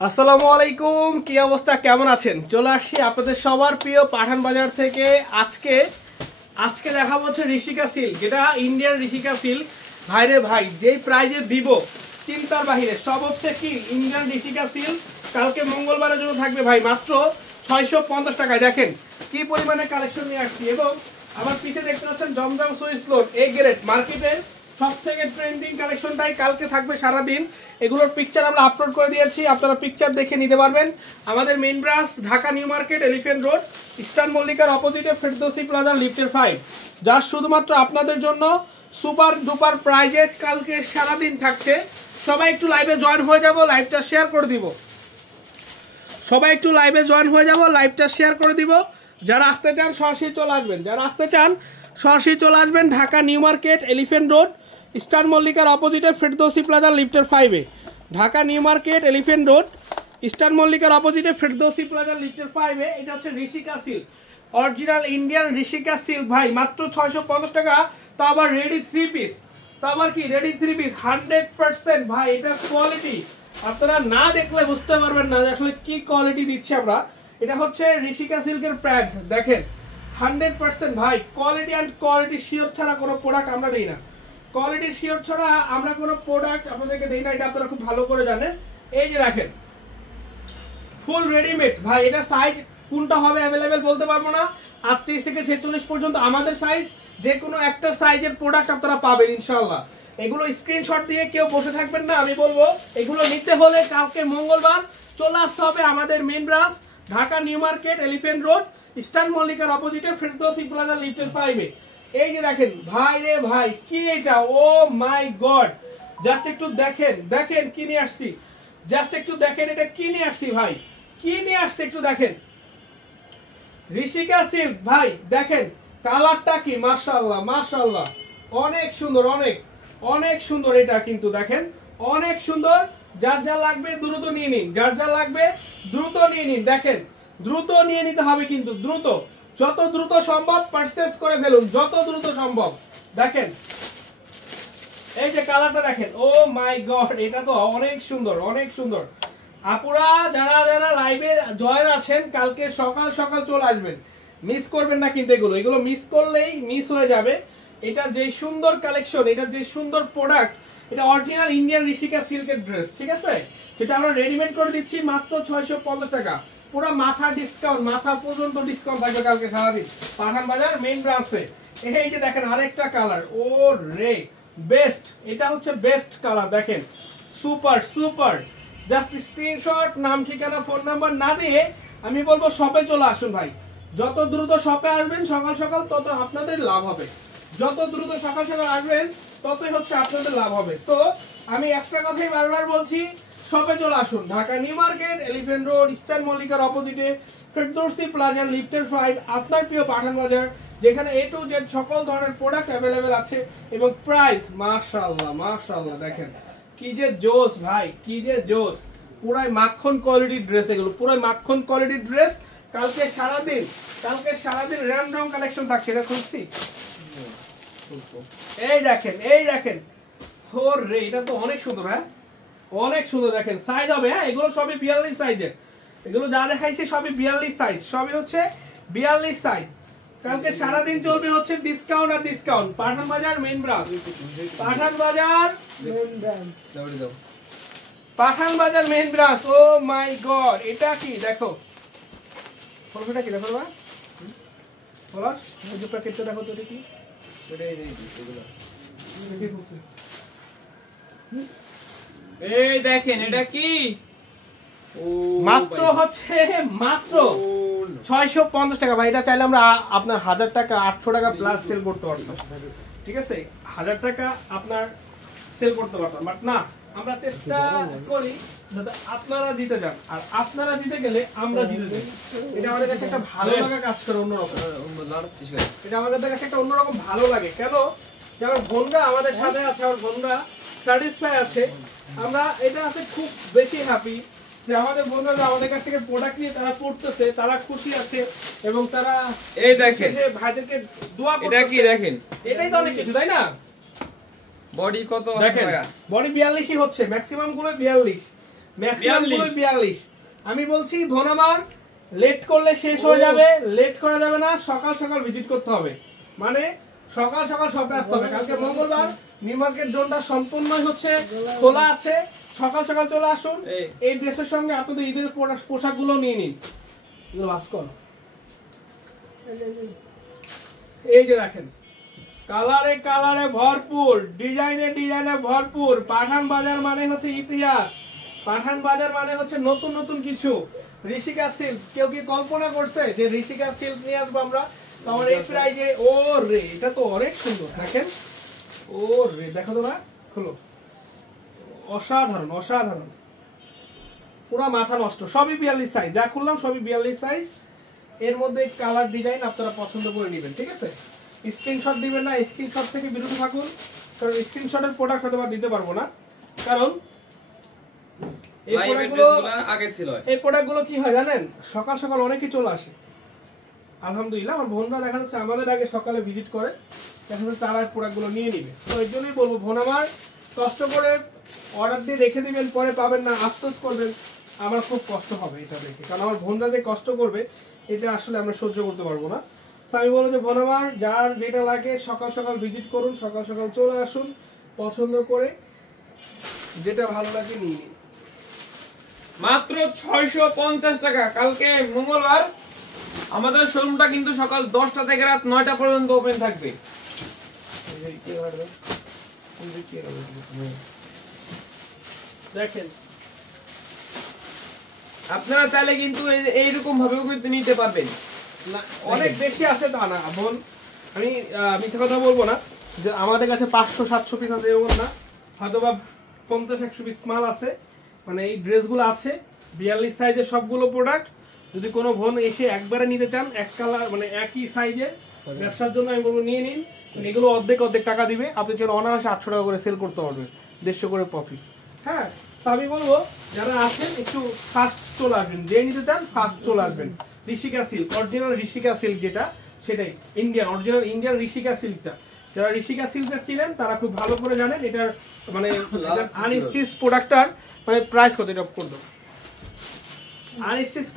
আসসালামু আলাইকুম, কি অবস্থা, কেমন আছেন? চলে আসছি আপনাদের সবার প্রিয় পাঠান বাজার থেকে। আজকে দেখাবো হচ্ছে ঋষিকা সিল্ক, যেটা ইন্ডিয়ান ঋষিকা সিল্ক। ভাইরে ভাই, যেই প্রাইজে দিব চিন্তার বাহিরে। সব হচ্ছে কি ইন্ডিয়ান ঋষিকা সিল্ক। কালকে মঙ্গলবারের জন্য থাকবে ভাই মাত্র 650 টাকায়। দেখেন কি পরিমাণে কালেকশন নিয়ে আসছি। এবং আমার পিছে দেখতে পাচ্ছেন জমজম সুইস লোড এ গ্রেড, মার্কেটের সবথেকে ট্রেন্ডিং কালেকশনটাই কালকে থাকবে সারাদিন। এগুলোর পিকচার আমরা আপলোড করে দিয়েছি, আপনারা পিকচার দেখে নিতে পারবেন। আমাদের main branch Dhaka New Market, Elephant Road, Eastern মল্লিকার অপোজিটে ফেরদৌসি প্লাজা, লিফটের 5, যা শুধুমাত্র আপনাদের জন্য সুপার ডুপার প্রাইজে কালকে সারাদিন থাকছে। সবাই একটু লাইভে জয়েন হয়ে যাব, লাইভটা শেয়ার করে দিব। সবাই একটু লাইভে জয়েন হয়ে যাব, লাইভটা শেয়ার করে দিব। যারা আসতে চান সরাসরি চলে আসবেন, Dhaka New Market, Elephant Road, Eastern মল্লিকার অপোজিটে ফেরদৌসি প্লাজা, লিফটের 5-এ। Dhaka New Market, Elephant Road, Eastern মল্লিকার অপোজিটে ফেরদৌসি প্লাজা, লিফটের 5-এ। এটা হচ্ছে Rishika silk, original Indian Rishika silk ভাই, মাত্র 650 টাকা। তো আবার রেডি 3 পিস, 100% ভাই। এটা কোয়ালিটি আপনারা না দেখলে বুঝতে পারবেন না যে আসলে কি কোয়ালিটি দিচ্ছি আমরা। এটা হচ্ছে ঋষিকা সিল্কের প্যান্ট, দেখেন 100% ভাই। কোয়ালিটি অ্যান্ড কোয়ালিটি শিওর ছাড়া কোনো প্রোডাক্ট আমরা দিই না। কোয়ালিটি শিওর ছাড়া আমরা কোনো প্রোডাক্ট আপনাদেরকে দিই না, এটা আপনারা খুব ভালো করে জানেন। এই যে দেখেন ফুল রেডিমেড ভাই। এটা সাইজ কোনটা হবে অ্যাভেলেবেল বলতে পারবো না। 38 থেকে 46 পর্যন্ত আমাদের সাইজ, যে কোনো একটা সাইজের প্রোডাক্ট আপনারা পাবেন ইনশাআল্লাহ। এগুলো স্ক্রিনশট দিয়ে কেউ বসে থাকবেন না। আমি বলবো এগুলো নিতে হলে কালকে মঙ্গলবার চলে আসতে হবে আমাদের main branch Dhaka New Market, Elephant Road, Eastern মল্লিকার অপোজিটে ফেরদৌসি প্লাজা, লিফটের 5-এ। এই যে দেখেন ভাই রে ভাই, কি এটা, ও মাই গড। জাস্ট একটু দেখেন কি নিয়ে আসছি। এটা কি নিয়ে আসছি ভাই, কি নিয়ে আসছে একটু দেখেন। ঋষিকা সিল্ক ভাই, দেখেন কালারটা কি, মাশাআল্লাহ অনেক সুন্দর, অনেক সুন্দর। এটা কিন্তু দেখেন অনেক সুন্দর। যার যা লাগবে দ্রুত নিয়ে নিন, দেখেন দ্রুত নিয়ে নিতে হবে, কিন্তু দ্রুত, যত দ্রুত সম্ভব পারচেজ করে ফেলুন, যত দ্রুত সম্ভব। দেখেন এই যে কালারটা দেখেন, ও মাই গড, এটা তো অনেক সুন্দর। আপুরা যারা লাইভে জয়েন আছেন কালকে সকাল চলে আসবেন, মিস করবেন না কিন্তু। এগুলো মিস করলেই মিস হয়ে যাবে। এটা যে সুন্দর কালেকশন, এটা যে সুন্দর প্রোডাক্ট, এটা অরিজিনাল ইন্ডিয়ান ঋষিকা সিল্কের ড্রেস, ঠিক আছে, যেটা আমরা রেডিমেড করে দিচ্ছি মাত্র 650 টাকা। পুরো মাথা ডিসকাউন্ট, মাথা পর্যন্ত ডিসকাউন্ট থাকবে কালকে সারাদিন পাঠান বাজার মেইন ব্রাঞ্চে। এই যে দেখেন আরেকটা কালার, ও রে বেস্ট, এটা হচ্ছে বেস্ট কালার। দেখেন সুপার। জাস্ট স্ক্রিনশট, নাম ঠিকানা ফোন নাম্বার না দিয়ে আমি বলবো শপে চলে আসুন ভাই। যত দ্রুত শপে আসবেন সকাল তত আপনাদের লাভ হবে। যত দ্রুত সকাল আসবেন ততই হচ্ছে আপনাদের লাভ হবে। তো আমি একটা কথাই বারবার বলছি, শপে চলে আসুন Dhaka New Market, Elephant Road, Eastern মল্লিকার অপোজিটে ফেরদৌসি প্লাজা, লিফটের 5, আপনার প্রিয় পাঠান বাজার, যেখানে A to Z সকল ধরনের প্রোডাক্ট অ্যাভেলেবেল আছে। এবং প্রাইস মাশাআল্লাহ দেখেন কি যে জোস ভাই, কি যে জোস। পুরাই মাখন কোয়ালিটির ড্রেস, এগুলো পুরাই মাখন কোয়ালিটির ড্রেস। কালকে সারাদিন র্যান্ডম কালেকশন থাকছে। এটা খুলছি, এই দেখেন ওরে, এটা তো অনেক সুন্দর। হ্যাঁ অনেক সুন্দর। দেখেন সাইজ হবে, হ্যাঁ এগুলো সবই 42 সাইজের। এগুলো যা দেখাইছি সবই 42 সাইজ, সবই হচ্ছে 42 সাইজ। কালকে সারাদিন চলবে হচ্ছে ডিসকাউন্ট আর ডিসকাউন্ট। পাঠান বাজার মেইন ব্রাঞ্চ, পাঠান বাজার মেইন ব্রাঞ্চ। ও মাই গড, এটা কি দেখো, ফলটা কি দেখো বাবা, পলাশ এই যে প্যাকেটটা দেখো তো, এটা কি, এই দেখেন এটা কি, মাত্র 650 টাকা ভাই। এটা চাইলে আমরা আপনার 1000 টাকা 800 টাকা প্লাস সেল করতে পারতাম, ঠিক আছে, 1000 টাকা আপনার সেল করতে পারতাম, বাট না, আমরা চেষ্টা করি যাতে আপনারা জিতে যান। আর আপনারা জিতে গেলে আমরা জিতে যাই। এটা আমাদের কাছে একটা ভালো লাগা কাজ করে, অন্যরকম। এটা আমাদের কাছে একটা অন্যরকম ভালো লাগে। কেন? যে আমার বোনরা আমাদের সাথে আছে, আমার বোনরা স্যাটিসফাই আছে। আমরা এটা আছে খুব বেশি হ্যাপি যে আমাদের বন্ধুরা আমাদের কাছ থেকে প্রোডাক্ট নিয়ে তারা পড়তেছে, তারা খুশি আছে এবং তারা এই দেখেন ভাইদেরকে দোয়া করতেছে। এটা কি দেখেন, এটাই তো অনেক কিছু, তাই না? বডি কত দেখেন বডি 42ই হচ্ছে, ম্যাক্সিমাম গুলো 42। ম্যাক্সিমাম গুলো 42। আমি বলছি ভোনামার লেট করলে শেষ হয়ে যাবে, লেট করা যাবে না, সকাল সকাল ভিজিট করতে হবে, মানে সকাল সকাল শপে আসতে হবে। কালকে মঙ্গলবার, নিউ মার্কেট জোনটা সম্পূর্ণ হচ্ছে খোলা আছে, সকাল সকাল চলে আসুন। এই ড্রেসের সঙ্গে আপনাদের ঈদের পোশাকগুলো নিয়ে নিন। এই যে দেখেন, কালারে কালারে ভরপুর, ডিজাইনে ডিজাইনে ভরপুর। পাঠান বাজার মানে হচ্ছে ইতিহাস, পাঠান বাজার মানে হচ্ছে নতুন নতুন কিছু। ঋষিকা সিল্ক, কেউ কি কল্পনা করছে যে ঋষিকা সিল্ক নিয়ে আসবো আমরা? আমার এই প্রাইজে, ও রে, এটা তো অনেক সুন্দর। দেখেন, ও রে, দেখো তো না, খুলো, অসাধারণ অসাধারণ, পুরা মাথা নষ্ট। সবই 42 সাইজ, যা খুললাম সবই 42 সাইজ। এর মধ্যে কালার ডিজাইন আপনারা পছন্দ করে নেবেন, ঠিক আছে? স্ক্রিনশট দিবেন না, স্ক্রিনশট থেকে বিরত থাকুন, কারণ স্ক্রিনশটের প্রোডাক্ট হয়তো বা দিতে পারবো না, কারণ এই প্রোডাক্টগুলো কি হয় জানেন, সকাল সকাল অনেকেই চলে আসে। আলহামদুলিল্লাহ আমার বোনরা দেখা যাচ্ছে আমাদের আগে সকালে ভিজিট করে, দেখা যাচ্ছে তারা প্রোডাক্টগুলো নিয়ে নিবে। তো এই জন্যই বলবো, ভোনামার কষ্ট করে অর্ডার দিয়ে রেখে দিবেন, পরে পাবেন না, আফসোস করবেন। আমার খুব কষ্ট হবে এটা দেখে, কারণ আমার বোনরা যে কষ্ট করবে এটা আসলে আমরা সহ্য করতে পারবো না। তো আমি বলবো যে ভোনামার যার যেটা লাগে সকাল সকাল ভিজিট করুন, সকাল সকাল চলে আসুন, পছন্দ করে যেটা ভালো লাগে নিয়ে নিন। মাত্র 650 টাকা। কালকে মঙ্গলবার আমাদের শোরুমটা কিন্তু সকাল 10টা থেকে রাত 9টা পর্যন্ত ওপেন থাকবে। দেখেন, আপনারা চাইলে কিন্তু এইরকম ভাবেও কিন্তু নিতে পারবেন। না অনেক বেশি আছে তা না বোন, আমি মিথ্যা কথা বলবো না যে আমাদের কাছে 500-700 পিস আছে এমন না, হয়তো বা 50-100 পিস মাল আছে। মানে এই ড্রেসগুলো আছে 42 সাইজের সবগুলো প্রোডাক্ট। যদি কোনো বোন এসে একবারে নিতে চান, এক কালার মানে একই সাইজের ব্যবসার জন্য, আমি বলবো নিয়ে নিন। এগুলো অর্ধেক অর্ধেক টাকা দিবে, আপনি যেন অনায়াসে 800 টাকা করে সেল করতে পারবেন, 150 করে প্রফিট। হ্যাঁ, তো আমি বলবো যারা আছেন একটু ফাস্ট চলে আসবেন, যে নিতে চান ফাস্ট চলে আসবেন। Rishika silk, original Rishika silk যেটা, সেটাই ইন্ডিয়ান, অরিজিনাল ইন্ডিয়ান ঋষিকা সিল্কটা। যারা ঋষিকা সিল্কটা ছিলেন তারা খুব ভালো করে জানেন এটার মানে আনস্টিচ প্রোডাক্টটার মানে প্রাইস কত, এটা করে দেবো। আনস্টিচ